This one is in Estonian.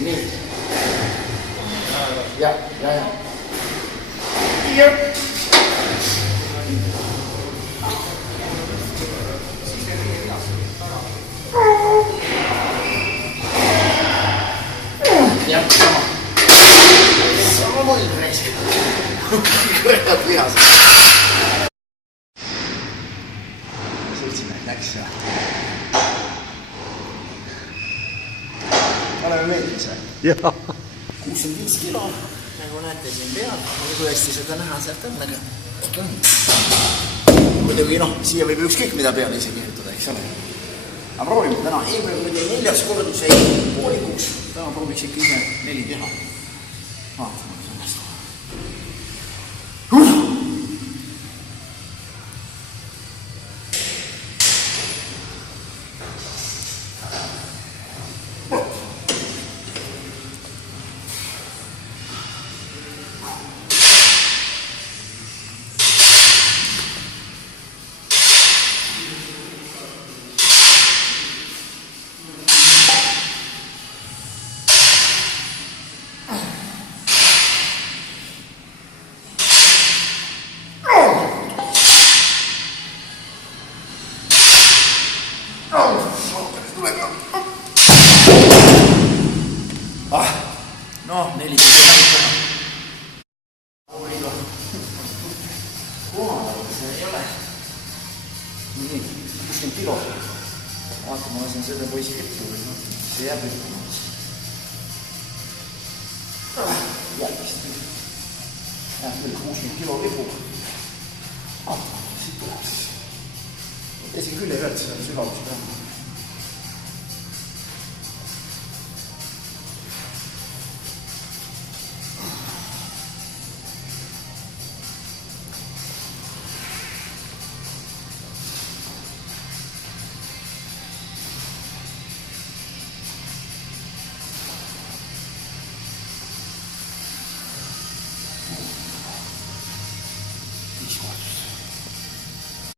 Nii. Ja. Jep. Jah, sama. Sama mull reis. Kurat lihas. Seltsimehed läks ja. Oleme meeldis või? Jah. 65 kilo, nagu näete siin peal. Nagu hästi seda näha sealt on, aga muidugi siia võib ükskõik mida peale ise kirjutada, eks ole. Aga proovime täna, eelmine kui teie 4. kordus jäi poolikuks, täna prooviks ikka ise 4 teha. Vaatame sellest. No, 4 täna. Kohal see ei ole. Nii, 60 kilo. Vaata, ma lasen selle poisi lippu või see jääb lippuma. Jääb vist. Jääb küll 60 kilo lipuga. Siit tuleb siis. Esi küll ei pealt, see on sügavus peal.